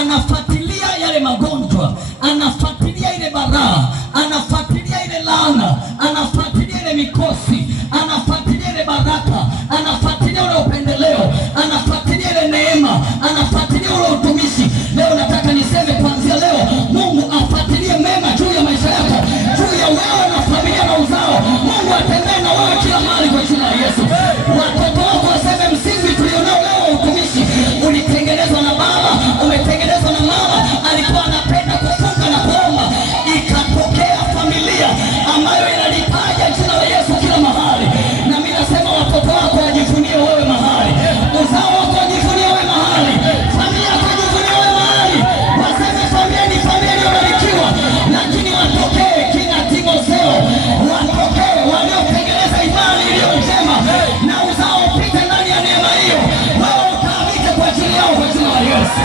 anafuatilia yale magonjwa, anafuatilia ile balaa, anafuatilia ile laana, anafuatilia ile mikosi, anafuatilia ile baraka, anafuatilia ule upendeleo, anafuatilia ile neema, anafuatilia ule utumishi. Leo nataka niseme kuanzia leo, Mungu afuatilie mema juu ya maisha yako, juu ya wewe na familia na uzao. Mungu atembee na wewe kila mahali kwa jina la Yesu. Watoto wako waseme msingi tulionao leo utumishi ulitengenezwa na baba, umetengenezwa na mama, alikuwa anapenda kufunga na kuomba, ikatokea familia ambayo inalitaja jina la Yesu kila mahali. Na mimi nasema watoto wako wajivunie wewe mahali, uzao wako wajivunie wewe mahali, familia yako wajivunie wewe mahali. Waseme familia ni familia iliyobarikiwa, lakini watokee kina Timotheo, watokee waliotengeneza imani iliyo njema, na uzao upite ndani ya neema hiyo. Wewe utaamike kwa ajili yao kwa jina la Yesu.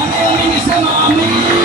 Amen. Sema amen.